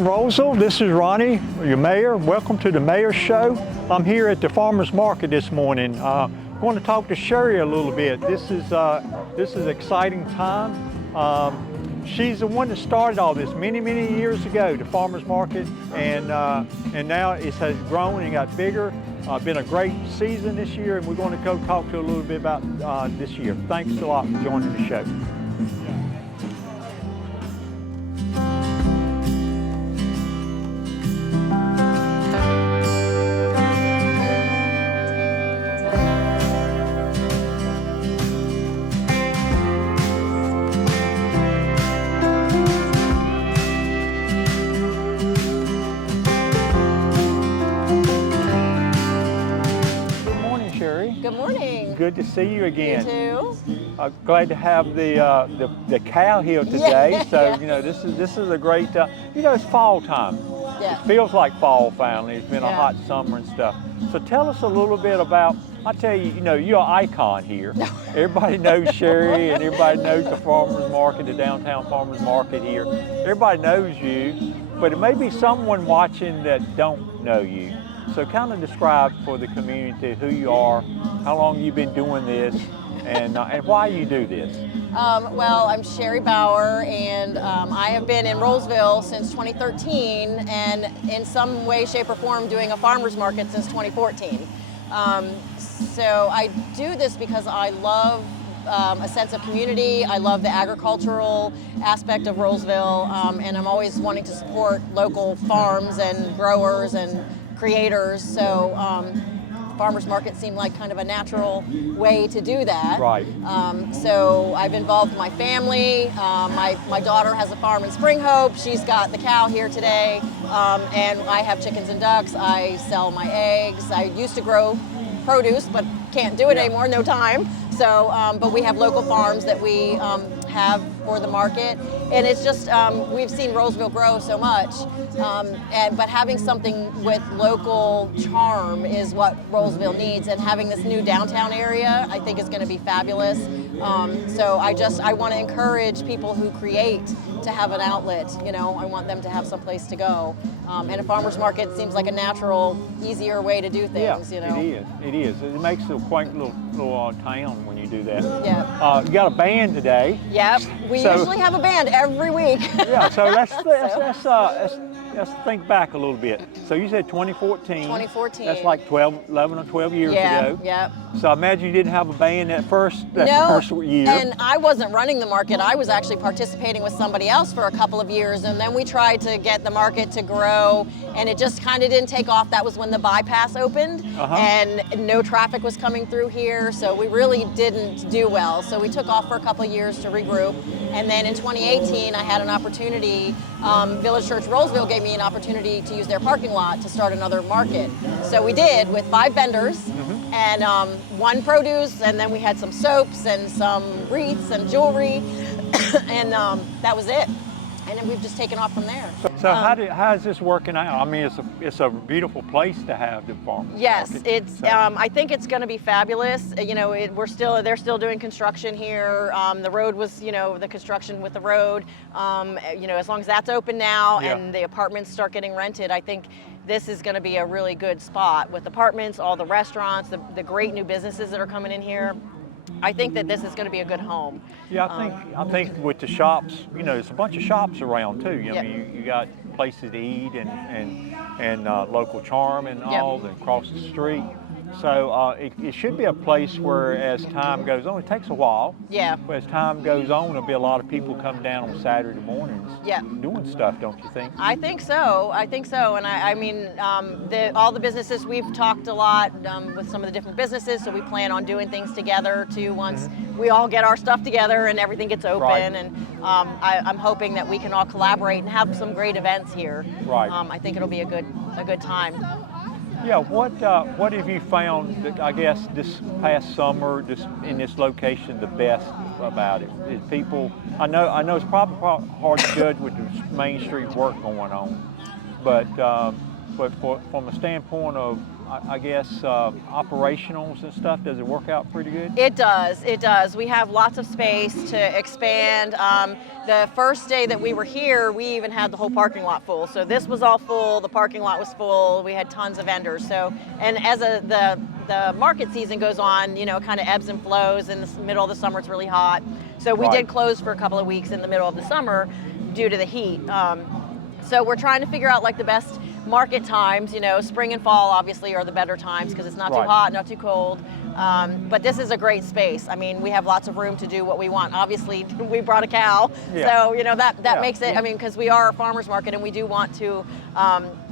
morning, Rolesville. This is Ronnie, your mayor. Welcome to the Mayor's Show. I'm here at the farmers market this morning. I'm going to talk to Sherri a little bit. This is an exciting time. She's the one that started all this many years ago, the farmers market, and now it has grown and got bigger. Been a great season this year, and we're going to go talk to her a little bit about this year. Thanks a lot for joining the show. Good morning. Good to see you again. You too. Glad to have the cow here today. Yeah. So you know this is a great. It's fall time. Yeah. It feels like fall finally. It's been a Yeah. hot summer and stuff. So tell us a little bit about. I tell you, you're an icon here. Everybody knows Sherri, and everybody knows the farmers market, the downtown farmers market here. Everybody knows you, but it may be someone watching that don't know you. So kind of describe for the community who you are, how long you've been doing this, and why you do this. Well, I'm Sherri Bauer, and I have been in Rolesville since 2013, and in some way, shape, or form doing a farmer's market since 2014. So I do this because I love a sense of community. I love the agricultural aspect of Rolesville, and I'm always wanting to support local farms and growers and creators, so farmers market seemed like kind of a natural way to do that. Right. So I've involved my family. My daughter has a farm in Spring Hope. She's got the cow here today, and I have chickens and ducks. I sell my eggs. I used to grow produce, but can't do it anymore, no time. So, but we have local farms that we have for the market, and it's just we've seen Rolesville grow so much, but having something with local charm is what Rolesville needs, and having this new downtown area I think is going to be fabulous. So I want to encourage people who create to have an outlet. I want them to have some place to go, and a farmer's market seems like a natural, easier way to do things. Yeah, it is. It makes a quaint little town when you do that. Yeah. You got a band today. Yep. We usually have a band every week. Yeah. So let's think back a little bit. So you said 2014. 2014. That's like 11 or 12 years ago. Yeah. So I imagine you didn't have a band that first year. And I wasn't running the market. I was actually participating with somebody else for a couple of years, and then we tried to get the market to grow, and it just kind of didn't take off. That was when the bypass opened, and no traffic was coming through here, so we really didn't do well. So we took off for a couple of years to regroup, and then in 2018 I had an opportunity. Village Church Rolesville gave me an opportunity to use their parking lot to start another market. So we did, with 5 vendors, and 1 produce, and then we had some soaps and some wreaths and jewelry, and that was it. And then we've just taken off from there. So how is this working out? I mean, it's a beautiful place to have the farmers Yes, market. it's. I think it's going to be fabulous. They're still doing construction here. The road was, the construction with the road. As long as that's open now and the apartments start getting rented, I think this is going to be a really good spot with apartments, all the restaurants, the great new businesses that are coming in here. I think that this is going to be a good home. Yeah, I think with the shops, there's a bunch of shops around too. I mean, you got places to eat and local charm and all across the street. So it should be a place where, as time goes on, it takes a while. Yeah. But as time goes on, there'll be a lot of people come down on Saturday mornings doing stuff, don't you think? I think so. And I mean, all the businesses, we've talked a lot with some of the different businesses, so we plan on doing things together too once we all get our stuff together and everything gets open. Right. And I'm hoping that we can all collaborate and have some great events here. Right. I think it'll be a good time. Yeah, what have you found, I guess, this past summer, in this location, the best about it? Is people, I know it's probably hard to judge with the Main Street work going on, but from a standpoint of I guess, operationals and stuff? Does it work out pretty good? It does, it does. We have lots of space to expand. The first day that we were here, we even had the whole parking lot full. So this was all full, the parking lot was full, we had tons of vendors. So, and as the market season goes on, you know, it kind of ebbs and flows. In the middle of the summer, it's really hot. So we did close for a couple of weeks in the middle of the summer due to the heat. So we're trying to figure out like the best market times. You know, spring and fall obviously are the better times because it's not too hot, not too cold. But this is a great space. I mean, we have lots of room to do what we want. Obviously, we brought a cow, so you know that makes it. I mean, because we are a farmers market and we do want to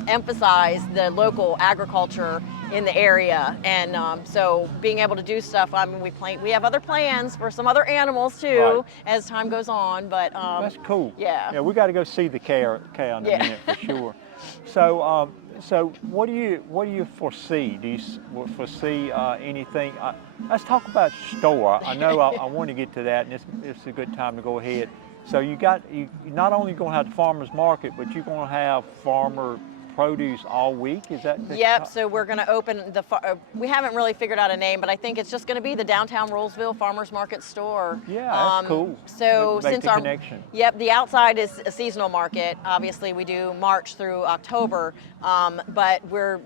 emphasize the local agriculture in the area, and so being able to do stuff. I mean, we have other plans for some other animals too as time goes on. But that's cool. Yeah, we got to go see the cow in a minute for sure. So, so what do you foresee? Do you foresee anything? Let's talk about store. I know I want to get to that, and it's a good time to go ahead. So you not only going to have the farmers market, but you're going to have farmer produce all week. Is that? Yep. So we're going to open we haven't really figured out a name, but I think it's just going to be the downtown Rolesville Farmers Market store. Yeah, that's cool. So make since the connection. Yep, the outside is a seasonal market. Obviously, we do March through October, but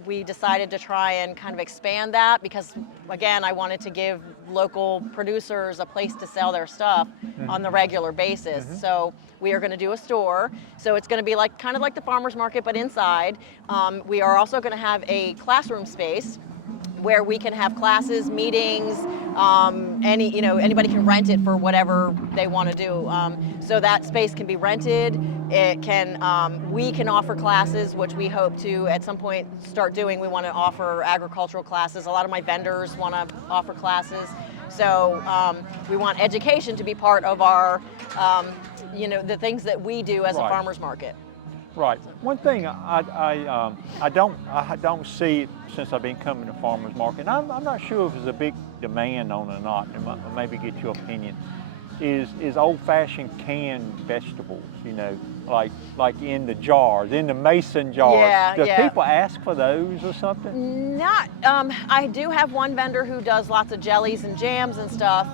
we decided to try and kind of expand that because, again, I wanted to give local producers a place to sell their stuff on the regular basis. So we are going to do a store. So it's going to be like kind of like the farmers market, but inside. We are also going to have a classroom space where we can have classes, meetings. Anybody can rent it for whatever they want to do. So that space can be rented. It can. We can offer classes, which we hope to at some point start doing. We want to offer agricultural classes. A lot of my vendors want to offer classes. So we want education to be part of our, the things that we do as a farmers market. Right. One thing I don't see since I've been coming to farmers market, and I'm not sure if there's a big demand on it or not, and maybe get your opinion, is old-fashioned canned vegetables, you know, like in the jars, in the mason jars. Do people ask for those or something? Not, I do have one vendor who does lots of jellies and jams and stuff,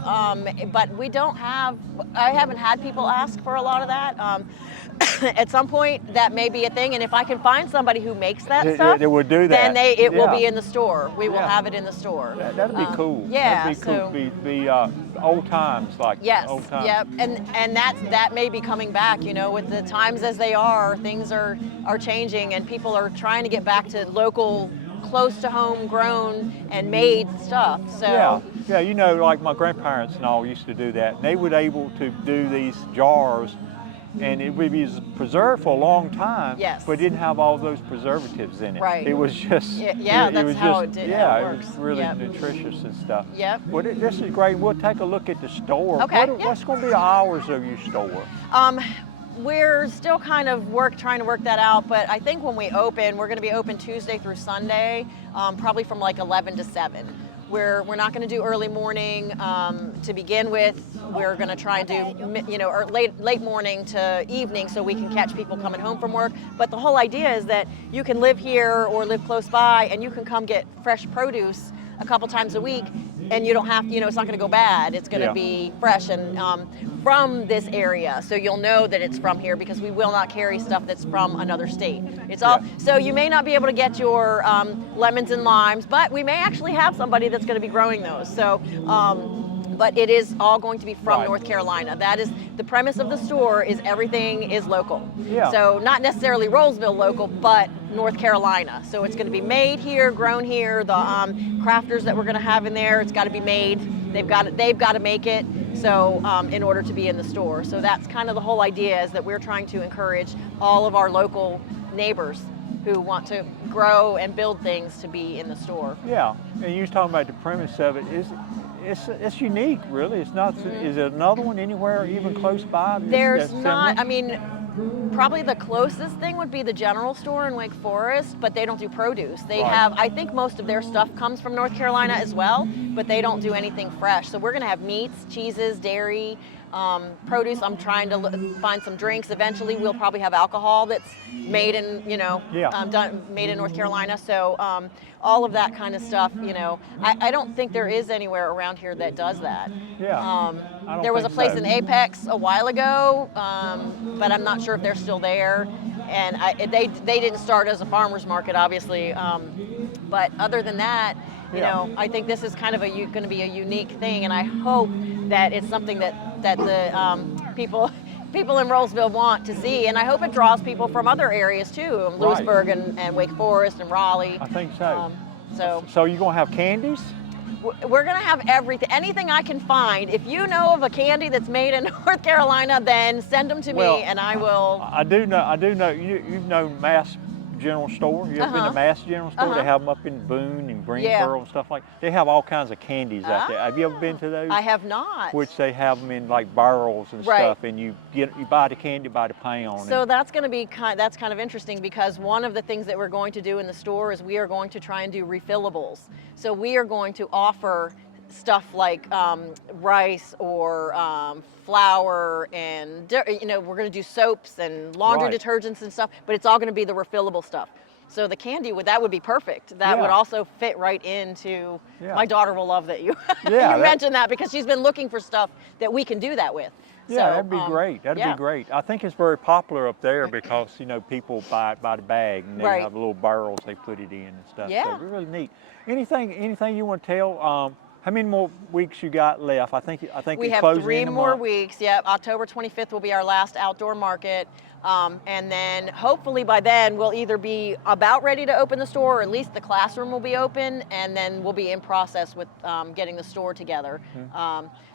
but I haven't had people ask for a lot of that. At some point, that may be a thing, and if I can find somebody who makes that stuff, they would do that. Then it will be in the store. We will have it in the store. That'd be cool. Yeah, that'd be cool. Be old times, like old times. Yep, and that may be coming back. You know, with the times as they are, things are changing, and people are trying to get back to local, close to home grown and made stuff. So yeah, you know, like my grandparents and all used to do that. And they were able to do these jars. And it would be preserved for a long time, but it didn't have all those preservatives in it. Right. It was just, it was really Yep. nutritious and stuff. Yep. Well, this is great. We'll take a look at the store. Okay. What's going to be the hours of your store? We're still kind of trying to work that out, but I think when we open, we're going to be open Tuesday through Sunday, probably from like 11 to 7. We're not going to do early morning to begin with. We're going to try and do or late morning to evening so we can catch people coming home from work. But the whole idea is that you can live here or live close by and you can come get fresh produce a couple times a week, and you don't have it's not going to go bad. It's going to be fresh and from this area, so you'll know that it's from here because we will not carry stuff that's from another state. It's all so you may not be able to get your lemons and limes, but we may actually have somebody that's going to be growing those. So. But it is all going to be from North Carolina. That is the premise of the store. Is everything is local. Yeah. So not necessarily Rolesville local, but North Carolina. So it's going to be made here, grown here. The crafters that we're going to have in there, it's got to be made. They've got to make it. So in order to be in the store. So that's kind of the whole idea, is that we're trying to encourage all of our local neighbors who want to grow and build things to be in the store. Yeah, and you was talking about the premise of it. It's unique, really. It's not. Is it another one anywhere even close by? There's not. I mean, probably the closest thing would be the general store in Wake Forest, but they don't do produce. They have. I think most of their stuff comes from North Carolina as well, but they don't do anything fresh. So we're going to have meats, cheeses, dairy. produce. I'm trying to find some drinks. Eventually, we'll probably have alcohol that's made in, made in North Carolina. So all of that kind of stuff, I don't think there is anywhere around here that does that. Yeah. There was a place in Apex a while ago, but I'm not sure if they're still there. And they didn't start as a farmer's market, obviously. But other than that, I think this is kind of going to be a unique thing, and I hope that it's something that the people in Rolesville want to see, and I hope it draws people from other areas too, Lewisburg and Wake Forest and Raleigh. I think so. So you're going to have candies? We're going to have everything, anything I can find. If you know of a candy that's made in North Carolina, then send them to me, and I will. I do know. You've known Mass General Store. You ever been to Mass General Store? They have them up in Boone and Greensboro and stuff like that. They have all kinds of candies out there. Have you ever been to those? I have not. Which they have them in like barrels and stuff, and you buy the candy by the pound. So that's going to be kind of interesting, because one of the things that we're going to do in the store is we are going to try and do refillables. So we are going to offer stuff like rice or flour, and we're going to do soaps and laundry detergents and stuff, but it's all going to be the refillable stuff. So the candy that would be perfect. That would also fit right into. My daughter will love that you mentioned that, because she's been looking for stuff that we can do that with. Yeah, so, that'd be great. That'd be great. I think it's very popular up there because people buy it by the bag, and they have little barrels they put it in and stuff. Yeah. So it's really neat. Anything you want to tell? How many more weeks you got left? I think we have 3 more weeks. Yep, October 25th will be our last outdoor market, and then hopefully by then we'll either be about ready to open the store, or at least the classroom will be open, and then we'll be in process with getting the store together.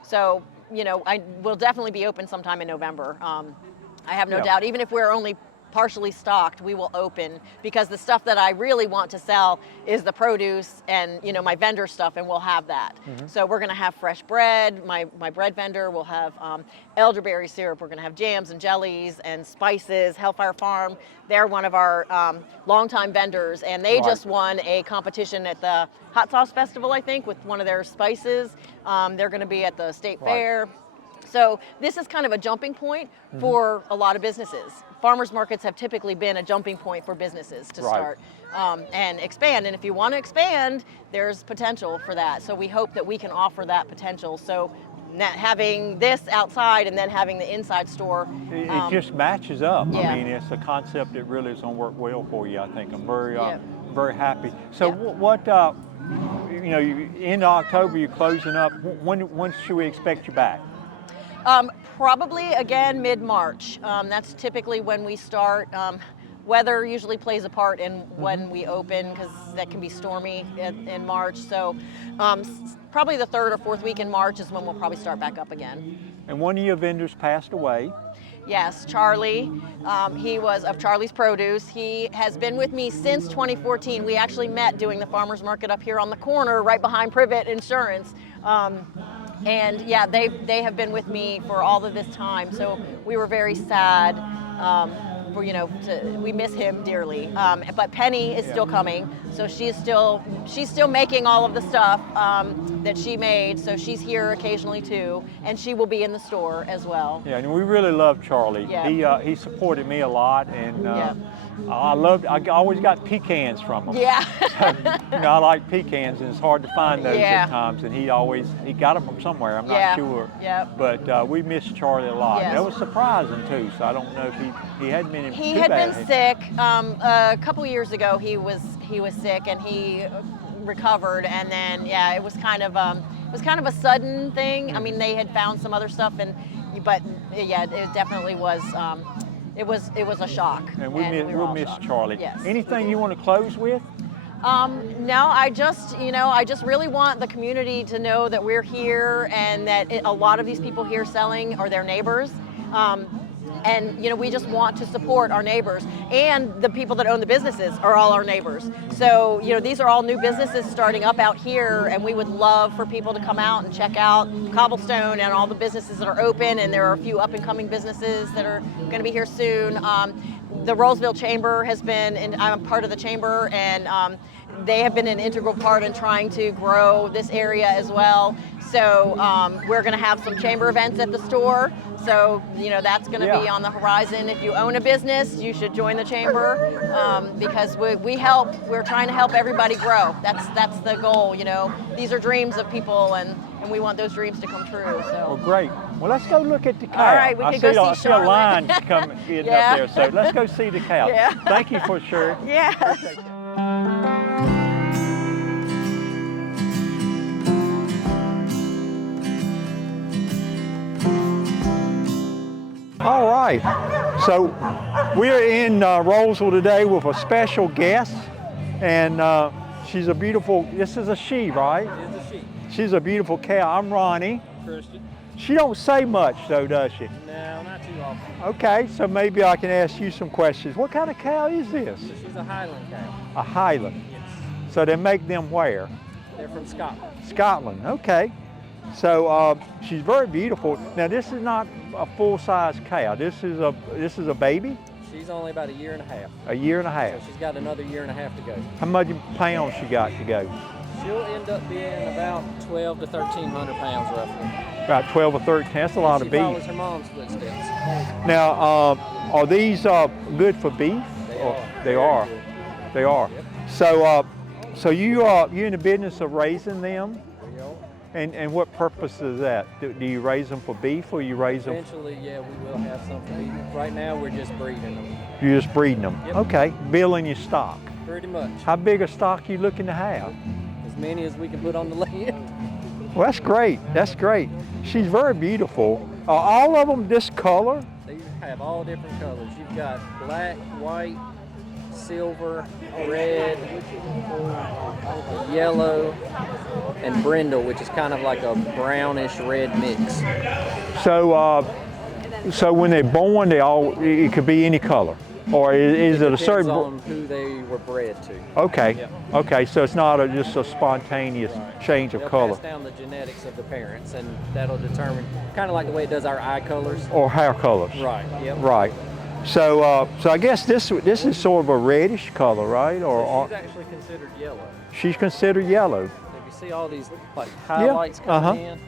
So we'll definitely be open sometime in November. I have no doubt. Even if we're only partially stocked, we will open, because the stuff that I really want to sell is the produce and my vendor stuff, and we'll have that. So we're going to have fresh bread. My bread vendor will have elderberry syrup. We're going to have jams and jellies and spices. Hellfire Farm, they're one of our longtime vendors, and they just won a competition at the Hot Sauce Festival, I think, with one of their spices. They're going to be at the State Fair. So this is kind of a jumping point for a lot of businesses. Farmers markets have typically been a jumping point for businesses to start and expand. And if you want to expand, there's potential for that. So we hope that we can offer that potential. So having this outside and then having the inside store. It just matches up. I mean, it's a concept that really is going to work well for you, I think. I'm very happy. So what, in October, you're closing up. When should we expect you back? Probably again mid-March. That's typically when we start. Weather usually plays a part in when we open, because that can be stormy in March. So probably the 3rd or 4th week in March is when we'll probably start back up again. And one of your vendors passed away. Yes, Charlie. He was of Charlie's Produce. He has been with me since 2014. We actually met doing the farmers market up here on the corner right behind Privet Insurance. And yeah, they have been with me for all of this time. So we were very sad. We miss him dearly. But Penny is still coming, so she's still making all of the stuff that she made. So she's here occasionally too, and she will be in the store as well. Yeah, and we really love Charlie. Yeah. He supported me a lot, and I always got pecans from him. Yeah. So, I like pecans, and it's hard to find those at times. And he got them from somewhere. I'm not sure. Yeah. But we miss Charlie a lot. Yes. That was surprising too. So I don't know if he hadn't been. He had been sick. A couple years ago, he was sick, and he recovered. And then it was kind of a sudden thing. I mean, they had found some other stuff, but it definitely was. It was a shock. And we'll miss Charlie. Yes. Anything you want to close with? No, I just really want the community to know that we're here, and that a lot of these people here selling are their neighbors. And we just want to support our neighbors, and the people that own the businesses are all our neighbors. So these are all new businesses starting up out here, and we would love for people to come out and check out Cobblestone and all the businesses that are open. And there are a few up and coming businesses that are going to be here soon. The Rolesville Chamber has been, and I'm part of the chamber, and they have been an integral part in trying to grow this area as well. So we're going to have some chamber events at the store. So, that's going to be on the horizon. If you own a business, you should join the chamber because we're trying to help everybody grow. That's the goal, These are dreams of people, and we want those dreams to come true. So. Well, great. Well, let's go look at the cow. All right, we can go see I see a Charlotte. line coming up there, so let's go see the cow. Yeah. Thank you for sharing. Yeah. All right, so we're in Rolesville today with a special guest, and she's a beautiful, this is a she, right? It is a she. She's a beautiful cow. I'm Ronnie. Christian. She don't say much though, does she? No, not too often. Okay, so maybe I can ask you some questions. What kind of cow is this? So she's a Highland cow. A Highland. Yes. So they make them where? They're from Scotland. Scotland, okay. So she's very beautiful. Now this is not a full-size cow. This is a baby? She's only about a year and a half. A year and a So half. she's got another year and a half to go. How many pounds she got to go? She'll end up being about 12 to 1,300 pounds roughly. About 12 or 13. That's a lot of She beef. follows her mom's footsteps. Now, are these good for beef? They Or- are. They Very are. good. They are. Yep. So you're in the business of raising them, We are. and what purpose is that? Do you raise them for beef, or you raise them? Eventually, yeah, we will have some for beef. Right now, we're just breeding them. You're just breeding them. Yep. Okay, building your stock. Pretty much. How big a stock you looking to have? As many as we can put on the land. Well, that's great. That's great. She's very beautiful. Are all of them this color? They have all different colors. You've got black, white, silver, red, yellow, and brindle, which is kind of like a brownish red mix. So when they're born, it could be any color, or is it a certain? Depends on who they were bred to. Okay. Yep. Okay. So it's not just a spontaneous change of They'll color pass down the genetics of the parents, and that'll determine, kind of like the way it does our eye colors. or hair colors. Right. Yep. Right. So I guess this is sort of a reddish color, right? She's actually considered yellow. she's considered yellow, If you see all these like highlights coming in,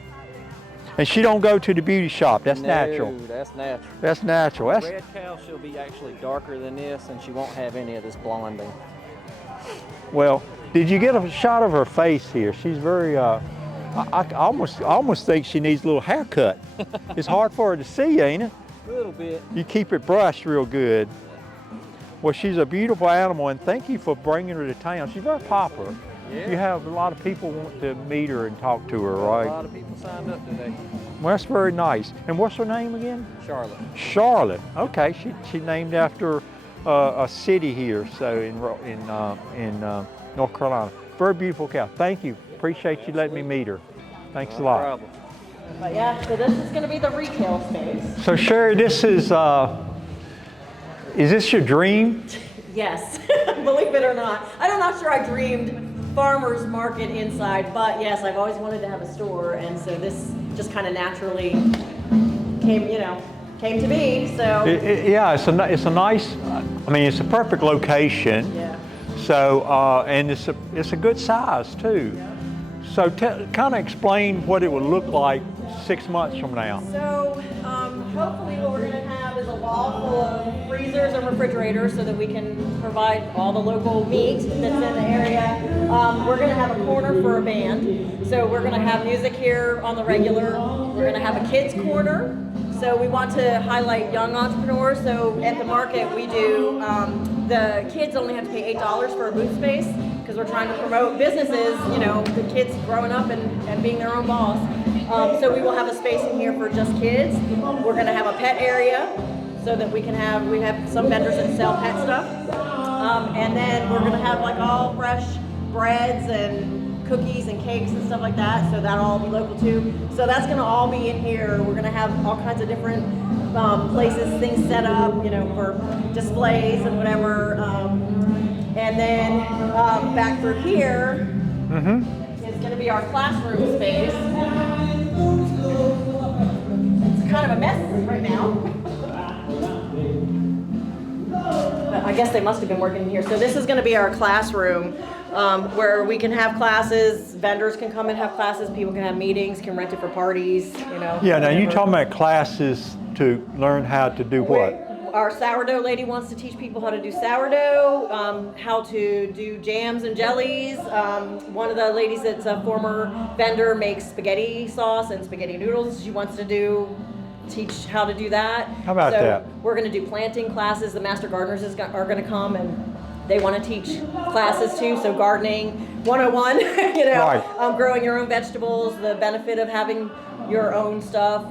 and she don't go to the beauty shop. That's no, natural. That's natural. That's natural. That's Red cow, she'll be actually darker than this, and she won't have any of this blonding. well. Did you get a shot of her face here? She's very. I almost think she needs a little haircut. It's hard for her to see, ain't it? A little bit. You keep it brushed real good. Well, she's a beautiful animal, and thank you for bringing her to town. She's very popular. Yeah. You have a lot of people want to meet her and talk to her, A right? lot of people signed up today. Well, that's very nice. And what's her name again? Charlotte. Charlotte. Okay, she named after a city here, so in North Carolina. Very beautiful cow. Thank you. Appreciate you letting me meet her. Thanks a No lot. problem. But yeah, so this is going to be the retail space. So Sherri, this is this your dream? Yes, believe it or not. I'm not sure I dreamed farmer's market inside, but yes, I've always wanted to have a store, and so this just kind of naturally came to be. So Yeah, it's a nice. I mean, it's a perfect location. yeah. So and it's a good size too. So kind of explain what it would look like 6 months from now. So hopefully what we're going to have is a wall full of freezers and refrigerators so that we can provide all the local meat that's in the area. We're going to have a corner for a band. So we're going to have music here on the regular. We're going to have a kids corner. So we want to highlight young entrepreneurs. So at the market we do, the kids only have to pay $8 for a booth space because we're trying to promote businesses, the kids growing up and being their own boss. So we will have a space in here for just kids. We're going to have a pet area so that we have some vendors that sell pet stuff. And then we're going to have like all fresh breads and cookies and cakes and stuff like that. So that'll all be local too. So that's going to all be in here. We're going to have all kinds of different places, things set up, for displays and whatever. And then back through here is going to be our classroom space. It's kind of a mess right now. But I guess they must have been working in here. So this is going to be our classroom. where we can have classes, vendors can come and have classes, people can have meetings, can rent it for parties, you know. Yeah, now you whatever. talking about classes to learn how to do what? Our sourdough lady wants to teach people how to do sourdough, how to do jams and jellies. One of the ladies that's a former vendor makes spaghetti sauce and spaghetti noodles. She wants to teach how to do that. How about that? We're going to do planting classes. The master gardeners are going to come and they want to teach classes too. So gardening 101, you know, Right. Growing your own vegetables, the benefit of having your own stuff.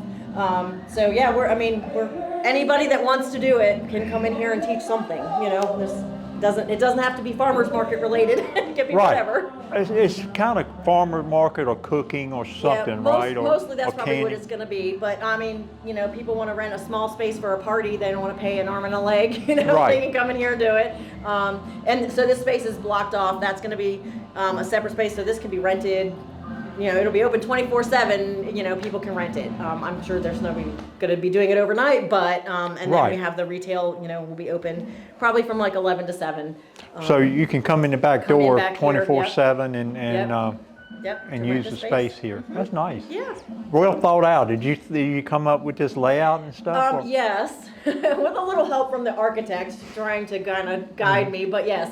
So yeah, we're anybody that wants to do it can come in here and teach something. You know, it doesn't have to be farmers market related. It can be whatever. It's kind of farmer market or cooking or something, right? Mostly that's or probably candy. what it's going to be. But I mean, you know, people want to rent a small space for a party. They don't want to pay an arm and a leg. You know, Right. they can come in here and do it. And so this space is blocked off. That's going to be a separate space. So this can be rented. You know, it'll be open 24/7. You know, people can rent it. I'm sure there's nobody going to be doing it overnight, but and then Right. we have the retail. You know, will be open probably from like 11 to 7. So you can come in the back come in door back here, 24/7 and Yep. and to use rent the space here. Mm-hmm. That's nice. Yeah. Well thought out. Did you come up with this layout and stuff? or- Yes, with a little help from the architect trying to kind of guide me, but yes.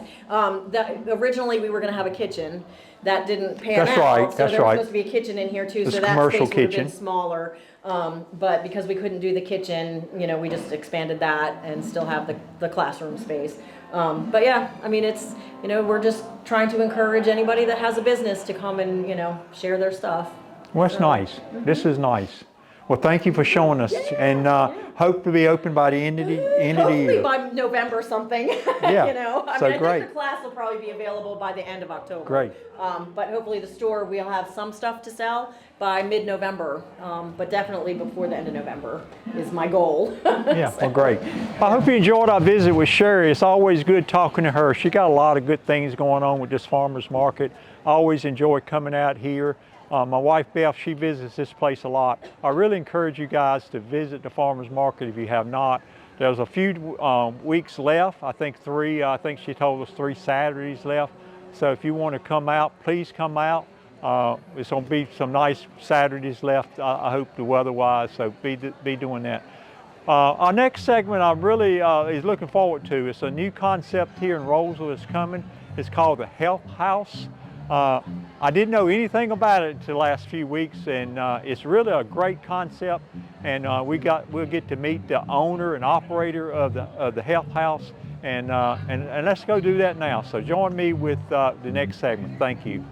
Originally we were going to have a kitchen. That didn't pan That's out. right, So that's there was right. supposed to be a kitchen in here too, It's so a that commercial space would have been kitchen. smaller. But because we couldn't do the kitchen, you know, we just expanded that and still have the classroom space. But yeah, I mean, it's, you know, we're just trying to encourage anybody that has a business to come and, you know, share their stuff. Well, that's nice. This is nice. Well, thank you for showing us, and hope to be open by the end of the Hopefully year. by November something. Yeah. You know, I So mean, I great. think the class will probably be available by the end of October. Great. But hopefully the store, we'll have some stuff to sell by mid-November. But definitely before the end of November is my goal. Yeah, well, great. I hope you enjoyed our visit with Sherri. It's always good talking to her. She got a lot of good things going on with this farmer's market. I always enjoy coming out here. My wife Beth, she visits this place a lot. I really encourage you guys to visit the farmer's market if you have not. There's a few weeks left. I think 3. I think she told us 3 Saturdays left. So if you want to come out, please come out. It's going to be some nice Saturdays left. I hope the weather-wise. So be doing that. Our next segment I'm really is looking forward to. It's a new concept here in Rolesville that's coming. It's called the Health House. I didn't know anything about it until the last few weeks, and it's really a great concept. And we'll get to meet the owner and operator of the Health House, and let's go do that now. So join me with the next segment. Thank you.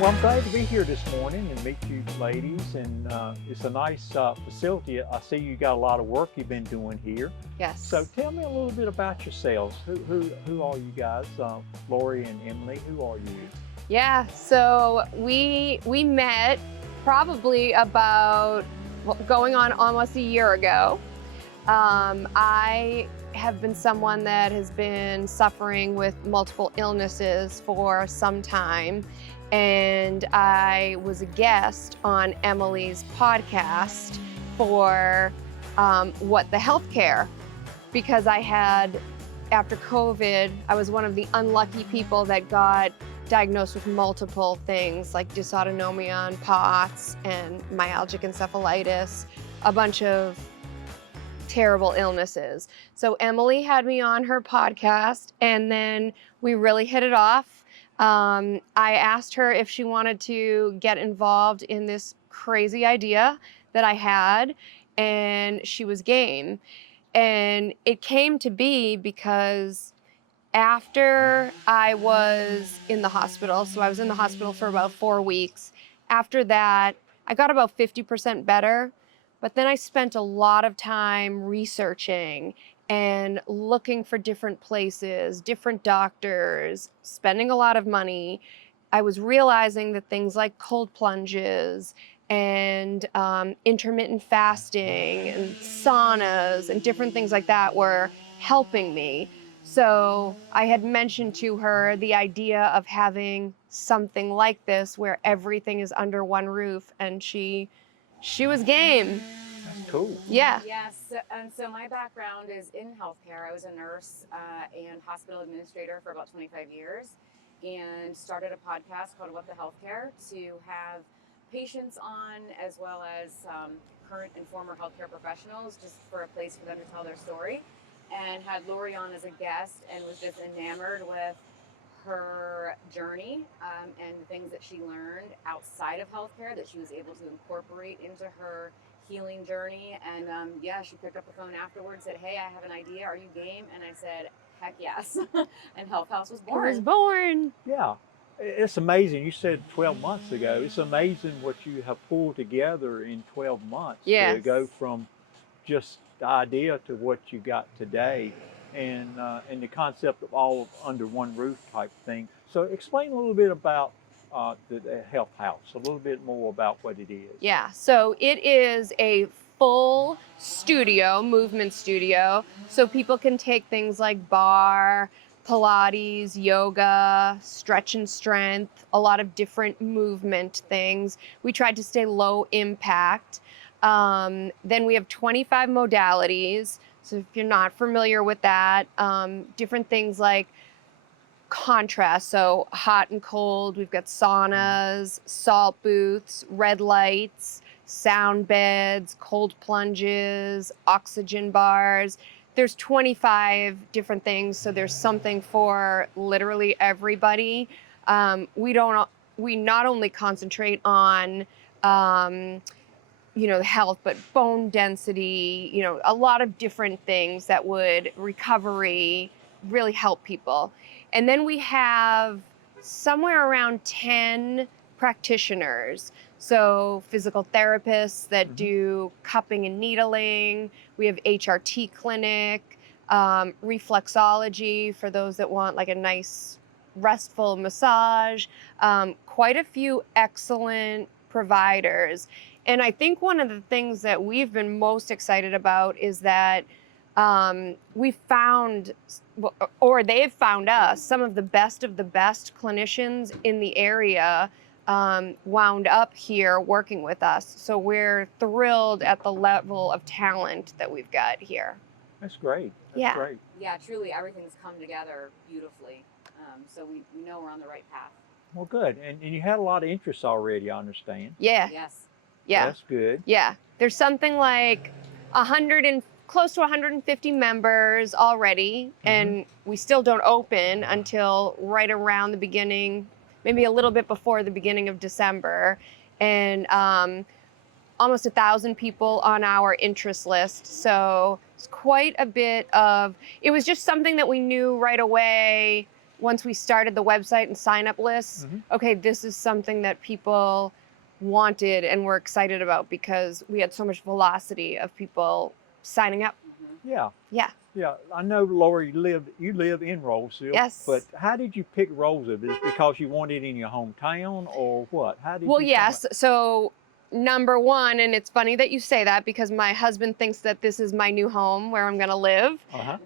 Well, I'm glad to be here this morning and meet you ladies, and it's a nice facility. I see you got a lot of work you've been doing here. Yes. So tell me a little bit about yourselves. Who are you guys? Lori and Emily, who are you? Yeah, so we met probably about going on almost a year ago. I have been someone that has been suffering with multiple illnesses for some time, and I was a guest on Emily's podcast for What the Healthcare, because I had, after COVID, I was one of the unlucky people that got diagnosed with multiple things like dysautonomia and POTS and myalgic encephalitis, a bunch of terrible illnesses. So Emily had me on her podcast, and then we really hit it off. I asked her if she wanted to get involved in this crazy idea that I had, and she was game. And it came to be because after I was in the hospital, so I was in the hospital for about 4 weeks. After that, I got about 50% better, but then I spent a lot of time researching and looking for different places, different doctors, spending a lot of money. I was realizing that things like cold plunges and intermittent fasting and saunas and different things like that were helping me. So I had mentioned to her the idea of having something like this where everything is under one roof, and she was game. That's cool. Yeah. Yes, and so my background is in healthcare. I was a nurse and hospital administrator for about 25 years, and started a podcast called What the Healthcare to have patients on, as well as current and former healthcare professionals, just for a place for them to tell their story. And had Lori on as a guest, and was just enamored with her journey and the things that she learned outside of healthcare that she was able to incorporate into her healing journey. And yeah, she picked up the phone afterwards, said, "Hey, I have an idea. Are you game?" And I said, "Heck yes." And Health House was born. It was born. Yeah, it's amazing. You said 12 months ago. It's amazing what you have pulled together in 12 months Yes. to go from just the idea to what you got today, and the concept of all under one roof type thing. So explain a little bit about the Health House, a little bit more about what it is. Yeah, so it is a full studio, movement studio, so people can take things like barre, pilates, yoga, stretch and strength, a lot of different movement things. We tried to stay low impact. Then we have 25 modalities. So if you're not familiar with that, different things like contrast, so hot and cold. We've got saunas, salt booths, red lights, sound beds, cold plunges, oxygen bars. There's 25 different things, so there's something for literally everybody. We not only concentrate on health, but bone density, a lot of different things that would recovery really help people. And then we have somewhere around 10 practitioners. So physical therapists that do cupping and needling. We have HRT clinic, reflexology for those that want like a nice restful massage. Quite a few excellent providers. And I think one of the things that we've been most excited about is that we found, or they've found us, some of the best clinicians in the area wound up here working with us. So we're thrilled at the level of talent that we've got here. That's great. That's Yeah. great. Yeah, truly, everything's come together beautifully. So we know we're on the right path. Well, good. And you had a lot of interest already, I understand. Yeah. Yes. Yeah. That's good. Yeah. There's something like close to 150 members already, and we still don't open until right around the beginning, maybe a little bit before the beginning of December. And almost 1,000 people on our interest list. So it's quite a bit of, it was just something that we knew right away once we started the website and sign up lists. Okay, this is something that people wanted and were excited about because we had so much velocity of people signing up. Yeah. Yeah. Yeah. I know, Laura, you live in Rolesville. Yes. But how did you pick Rolesville? Is it because you wanted it in your hometown, or what? How did Well, you yes. So number one, and it's funny that you say that because my husband thinks that this is my new home where I'm going to live.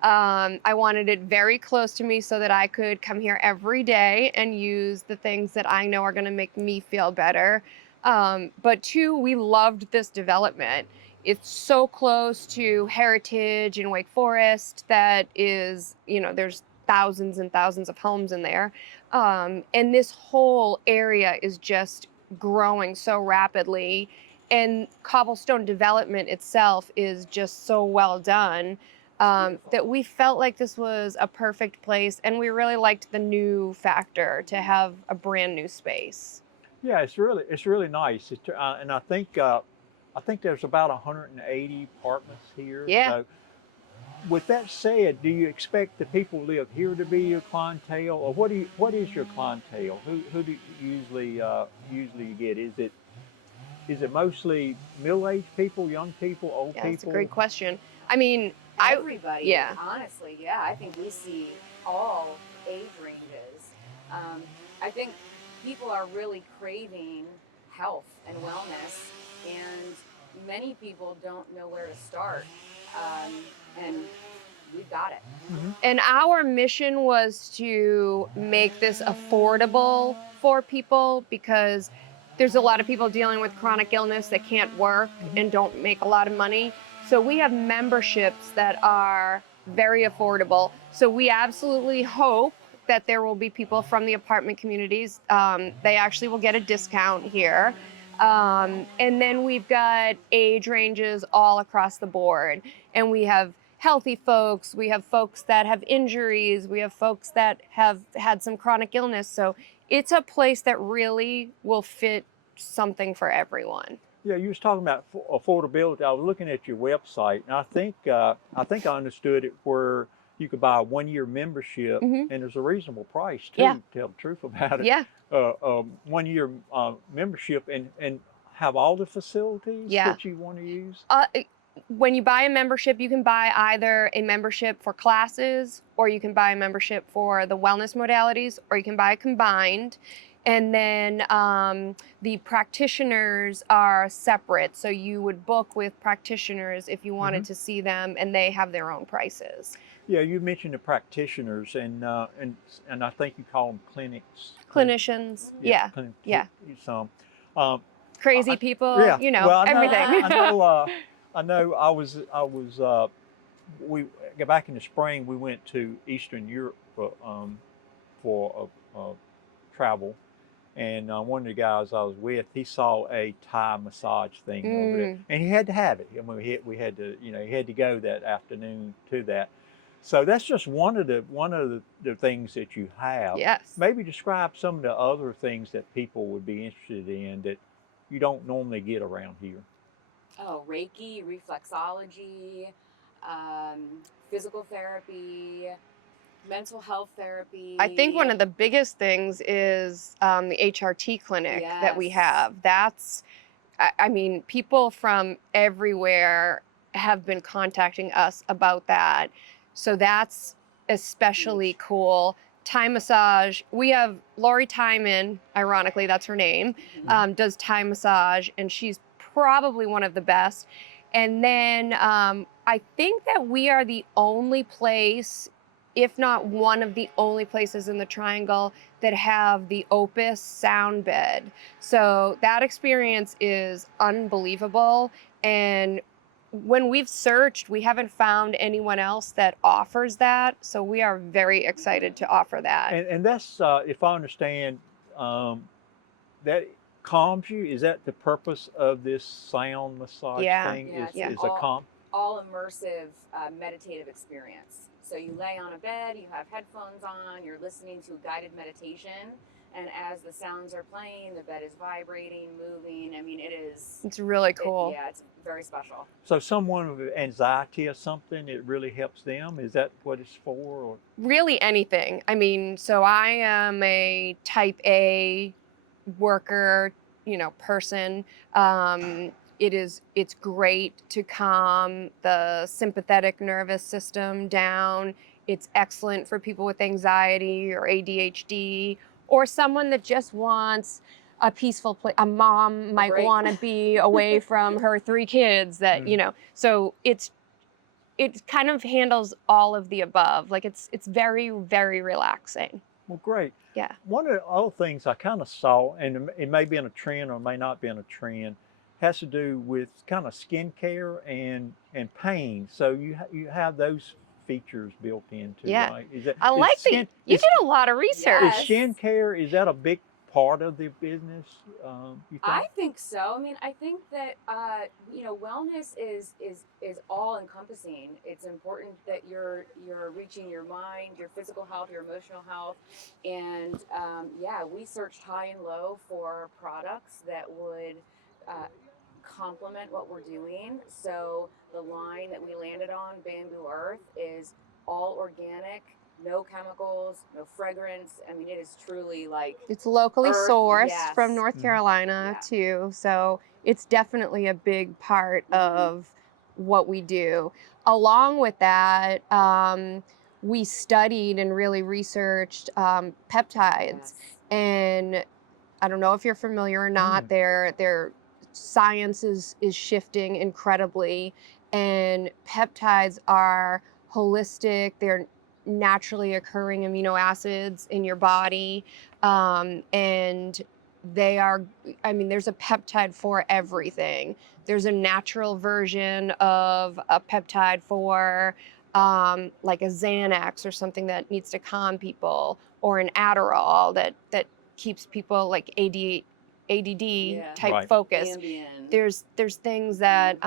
I wanted it very close to me so that I could come here every day and use the things that I know are going to make me feel better. But two, we loved this development. It's so close to Heritage in Wake Forest that is, there's thousands and thousands of homes in there. And this whole area is just growing so rapidly. And Cobblestone development itself is just so well done that we felt like this was a perfect place. And we really liked the new factor to have a brand new space. Yeah, it's really nice. And I think there's about 180 apartments here. Yeah. So with that said, do you expect the people who live here to be your clientele, or what is your clientele? Who do you usually get? Is it mostly middle-aged people, young people, old Yeah, that's a people? great question. I mean, Everybody, yeah. honestly, yeah. I think we see all age ranges. I think people are really craving health and wellness, and many people don't know where to start. And we've got it. And our mission was to make this affordable for people because there's a lot of people dealing with chronic illness that can't work and don't make a lot of money. So we have memberships that are very affordable. So we absolutely hope that there will be people from the apartment communities. They actually will get a discount here. And then we've got age ranges all across the board. And we have healthy folks, we have folks that have injuries, we have folks that have had some chronic illness. So it's a place that really will fit something for everyone. Yeah, you was talking about affordability. I was looking at your website, and I think I understood it where you could buy a 1-year membership, and there's a reasonable price too. Yeah. To tell the truth about it. Yeah. 1-year membership and have all the facilities that you want to use. When you buy a membership, you can buy either a membership for classes, or you can buy a membership for the wellness modalities, or you can buy combined. And then the practitioners are separate. So you would book with practitioners if you wanted to see them, and they have their own prices. Yeah, you mentioned the practitioners, and I think you call them clinics. Clinicians, yeah. Some Crazy people, yeah. Well, everything. I know. We back in the spring we went to Eastern Europe for a travel, and one of the guys I was with, he saw a Thai massage thing over there, and he had to have it. I mean, we had to, he had to go that afternoon to that. So that's just one of the things that you have. Yes. Maybe describe some of the other things that people would be interested in that you don't normally get around here. Oh, Reiki, reflexology, physical therapy, mental health therapy. I think one of the biggest things is the HRT clinic that we have. That's, I mean, people from everywhere have been contacting us about that. So that's especially cool. Thai massage. We have Lori Timon, ironically, that's her name, does Thai massage, and she's probably one of the best. And then I think that we are the only place, if not one of the only places in the Triangle, that have the Opus sound bed. So that experience is unbelievable. And when we've searched, we haven't found anyone else that offers that. So we are very excited to offer that. And that's, if I understand, that calms you. Is that the purpose of this sound massage thing? Yeah, is a calm? All immersive meditative experience. So you lay on a bed, you have headphones on, you're listening to guided meditation, and as the sounds are playing, the bed is vibrating, moving. I mean, it's really cool. It's very special. So someone with anxiety or something, it really helps them? Is that what it's for? Or? Really anything. I mean, so I am a type A worker, person. It's great to calm the sympathetic nervous system down. It's excellent for people with anxiety or ADHD, or someone that just wants a peaceful place. A mom might want to be away from her 3 kids that, so it kind of handles all of the above. Like it's very, very relaxing. Well, great. Yeah. One of the other things I kind of saw, and it may be in a trend or may not be in a trend, has to do with kind of skincare and pain. So you have those features built into, right? You did a lot of research. Is skincare, is that a big part of the business, you think? I think so. I mean, I think that wellness is all encompassing. It's important that you're reaching your mind, your physical health, your emotional health, and we searched high and low for products that would complement what we're doing. So the line that we landed on, Bamboo Earth, is all organic, no chemicals, no fragrance. I mean, it is truly like It's locally earth, sourced yes. from North Carolina Yeah. too, so it's definitely a big part of what we do. Along with that, we studied and really researched peptides, Yes. and I don't know if you're familiar or not. Their science is shifting incredibly, and peptides are holistic. They're naturally occurring amino acids in your body, and they are. I mean, there's a peptide for everything. There's a natural version of a peptide for like a Xanax or something that needs to calm people, or an Adderall that keeps people like ADD type Right. focus. Ambien. There's things that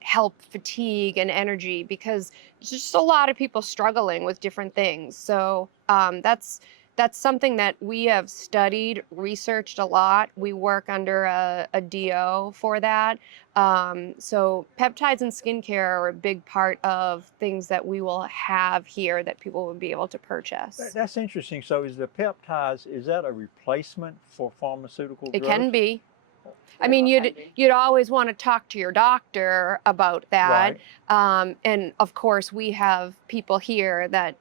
help fatigue and energy, because there's just a lot of people struggling with different things. So that's something that we have studied, researched a lot. We work under a DO for that. So peptides and skincare are a big part of things that we will have here that people will be able to purchase. That's interesting. So is the peptides, is that a replacement for pharmaceutical It drugs? can be. I They mean, all can be. you'd always want to talk to your doctor about that. Right. And of course, we have people here that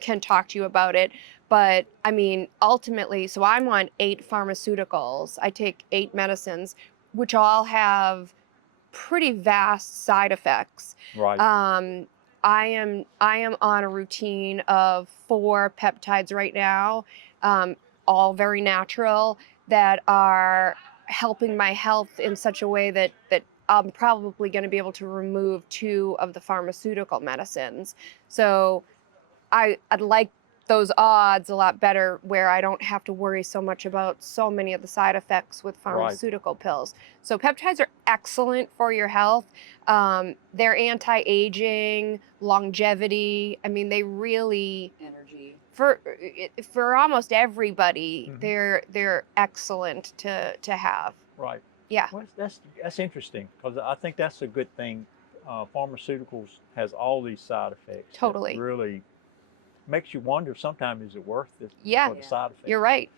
can talk to you about it. But I mean, ultimately, so I'm on 8 pharmaceuticals. I take 8 medicines, which all have pretty vast side effects. Right. I am on a routine of 4 peptides right now, all very natural, that are helping my health in such a way that I'm probably going to be able to remove 2 of the pharmaceutical medicines. So I'd like those odds a lot better, where I don't have to worry so much about so many of the side effects with pharmaceutical pills. So peptides are excellent for your health. They're anti-aging, longevity. I mean, they really, Energy. for almost everybody, Mhm. they're excellent to have. Right. Yeah. Well, that's interesting, because I think that's a good thing. Pharmaceuticals has all these side effects. that Totally. really makes you wonder sometimes, is it worth it Yeah. for the side effects? You're right.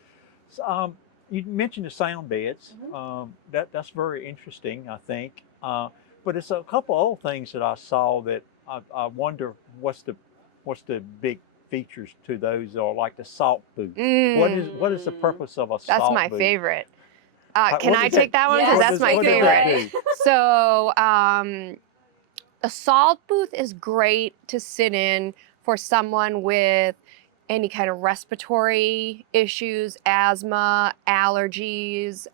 So, you mentioned the sound beds. Mhm. That's very interesting, I think. But it's a couple other things that I saw that I wonder what's the big features to those, or like the salt booth. What is the purpose of a That's salt my booth? favorite. How- Can what I does take that one? Yes, Because What that's does my what does favorite. that do? So, a salt booth is great to sit in for someone with any kind of respiratory issues, asthma, allergies.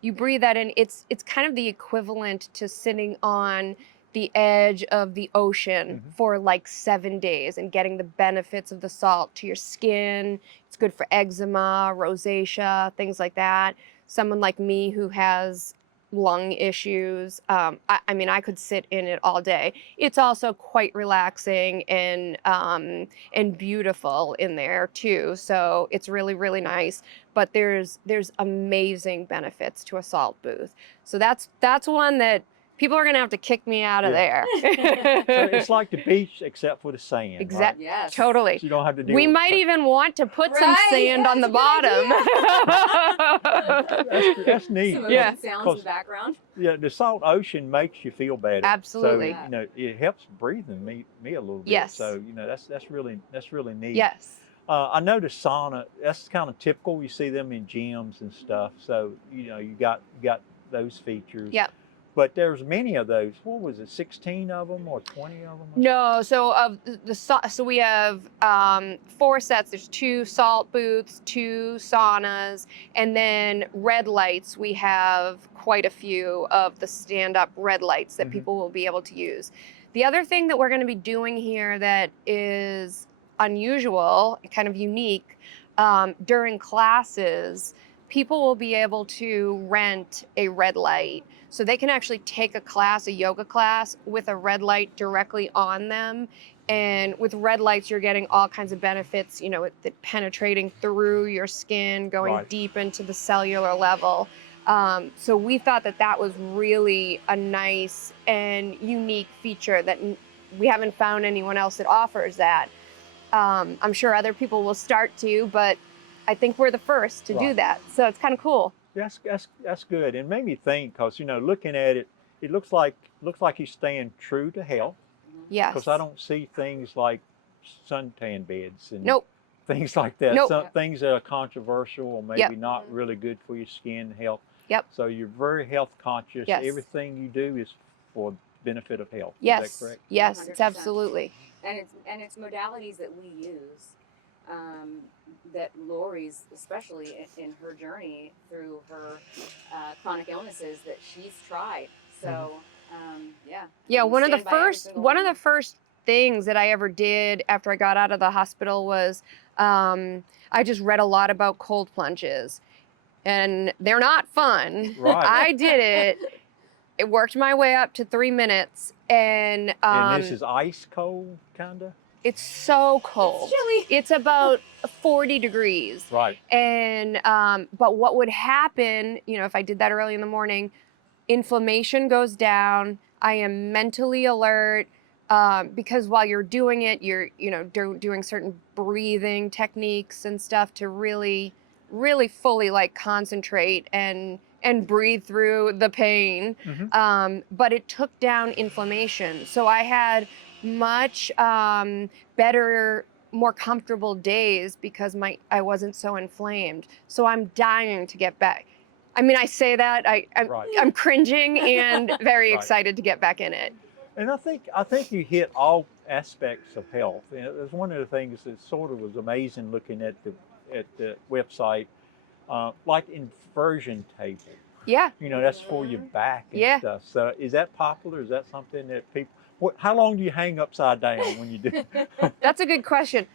You breathe that in. It's kind of the equivalent to sitting on the edge of the ocean for like 7 days and getting the benefits of the salt to your skin. It's good for eczema, rosacea, things like that. Someone like me who has lung issues. I mean, I could sit in it all day. It's also quite relaxing and beautiful in there too. So it's really, really nice. But there's amazing benefits to a salt booth. So that's one that people are gonna have to kick me out of Yeah. there. So it's like the beach except for the sand, right? Exactly. Yes. Totally. So you don't have to deal We with the might sand. even want to put some Right, sand on the bottom. That's neat. Some Yeah. ocean sounds in 'Cause- the background. Yeah, the salt ocean makes you feel better. Absolutely. So, it helps breathing me a little bit. Yes. So, that's really neat. Yes. I know the sauna, that's kind of typical. You see them in gyms and stuff. So, you got those features. Yep. But there's many of those. What was it, 16 of them or 20 of them? No, so of so we have 4 sets. There's 2 salt booths, 2 saunas, and then red lights. We have quite a few of the stand-up red lights that people will be able to use. The other thing that we're going to be doing here that is unusual, kind of unique, during classes, people will be able to rent a red light. So they can actually take a yoga class with a red light directly on them. And with red lights, you're getting all kinds of benefits, penetrating through your skin, going Right. deep into the cellular level. So we thought that that was really a nice and unique feature that we haven't found anyone else that offers that. I'm sure other people will start to, but I think we're the first to do that. So it's kind of cool. That's good. And made me think, because, you know, looking at it, it looks like he's staying true to health. Yes. Because I don't see things like suntan beds and Nope. things like that. Nope. Some things that are controversial or maybe Yep. not really good for your skin health. Yep. So you're very health conscious. Yes. Everything you do is for benefit of health. Yes. Is that correct? Yes, 100%. it's absolutely. And it's modalities that we use, that Lori's, especially in her journey through her chronic illnesses, that she's tried. So yeah. Yeah, we one of the stand by every single one. first things that I ever did after I got out of the hospital was I just read a lot about cold plunges, and they're not fun. Right. I did it. It worked my way up to 3 minutes, and this is ice cold, kind of? it's so cold. It's chilly. It's about 40 degrees. Right. And but what would happen, you know, if I did that early in the morning, inflammation goes down. I am mentally alert because while you're doing it, you're, you know, doing certain breathing techniques and stuff to really fully like concentrate and breathe through the pain. Mm-hmm. But it took down inflammation. So I had much better, more comfortable days because I wasn't so inflamed. So I'm dying to get back. I mean, I say that I'm cringing and very Right. excited to get back in it. And I think you hit all aspects of health. And it was one of the things that sort of was amazing looking at the website, like inversion table. Yeah. You know, that's for your back and Yeah. stuff. So is that popular? Is that something that people? How long do you hang upside down when you do? That's a good question.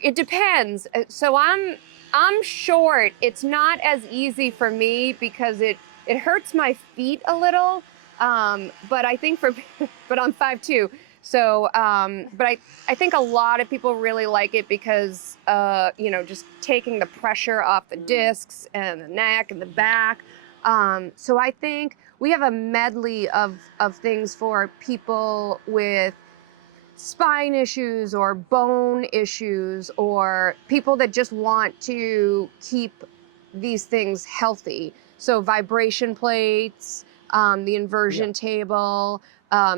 It depends. So I'm short. It's not as easy for me because it hurts my feet a little. But I think but I'm 5'2". So, but I think a lot of people really like it because, you know, just taking the pressure off the discs and the neck and the back. So I think we have a medley of things for people with spine issues or bone issues or people that just want to keep these things healthy. So vibration plates, the inversion table.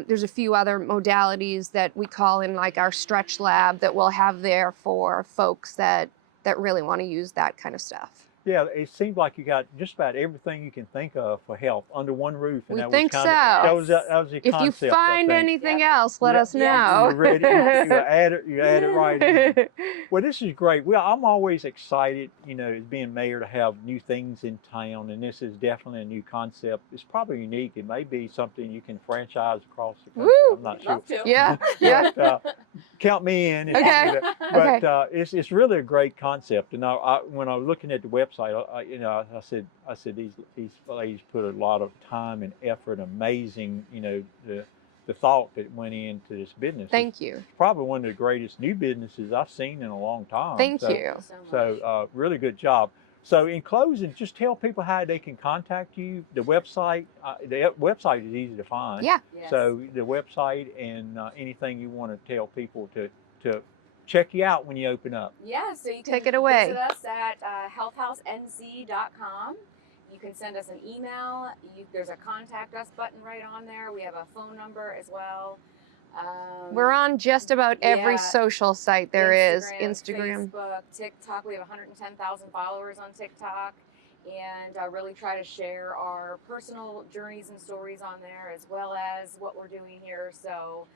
There's a few other modalities that we call in like our stretch lab that we'll have there for folks that really want to use that kind of stuff. Yeah, it seems like you got just about everything you can think of for health under one roof. And We that think was so. That was the If concept. you find I think. anything else, let us Yeah. know. You're ready. You add it right in. Well, this is great. Well, I'm always excited, you know, as being mayor to have new things in town, and this is definitely a new concept. It's probably unique. It may be something you can franchise across the country. Woo! I'm not sure. Love to. Yeah, yeah. But, count me in. If you Okay. do that. But it's really a great concept. And when I was looking at the website, you know, I said these ladies put a lot of time and effort. Amazing, you know, the thought that went into this business. Thank you. It's probably one of the greatest new businesses I've seen in a long time. Thank you. So really good job. So in closing, just tell people how they can contact you. The website is easy to find. Yeah. Yes. So the website and anything you want to tell people to check you out when you open up. Yeah, so you can Take it away. visit us at healthhousenc.com. You can send us an email. There's a contact us button right on there. We have a phone number as well. We're on just about every yeah. social site there is. Instagram, Facebook, TikTok. We have 110,000 followers on TikTok, and really try to share our personal journeys and stories on there, as well as what we're doing here. So,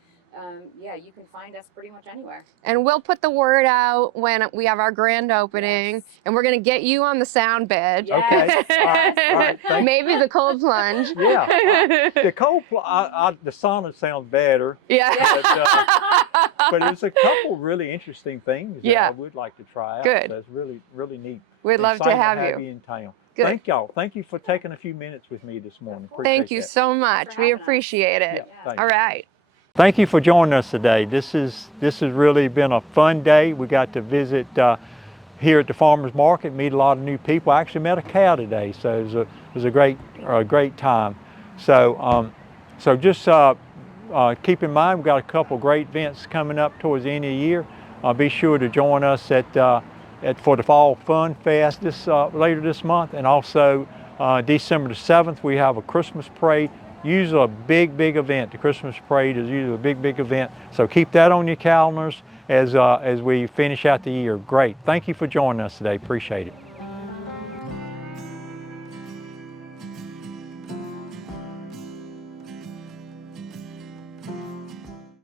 yeah, you can find us pretty much anywhere. And we'll put the word out when we have our grand opening, Yes. and we're going to get you on the sound bed. Yes. Okay. All right. Thank you. Maybe the cold plunge. Yeah. The cold, the sauna sounds better. Yeah. But it's a couple really interesting things that Yeah. I would like to try out. Good. So it's really, really neat. We'd love to Excited have you you. in town. Good. Thank y'all. Thank you for taking a few minutes with me this morning. Thank you Appreciate that. so much. Thanks for We having us. appreciate it. Yeah, thanks. All right. Thank you for joining us today. This has really been a fun day. We got to visit here at the farmers market, meet a lot of new people. I actually met a cow today, so it was a great time. So so just keep in mind, we've got a couple great events coming up towards the end of the year. Be sure to join us for the Fall Fun Fest later this month, and also December the 7th we have a Christmas parade. Usually a big event. The Christmas parade is usually a big event. So keep that on your calendars as we finish out the year. Great. Thank you for joining us today. Appreciate it.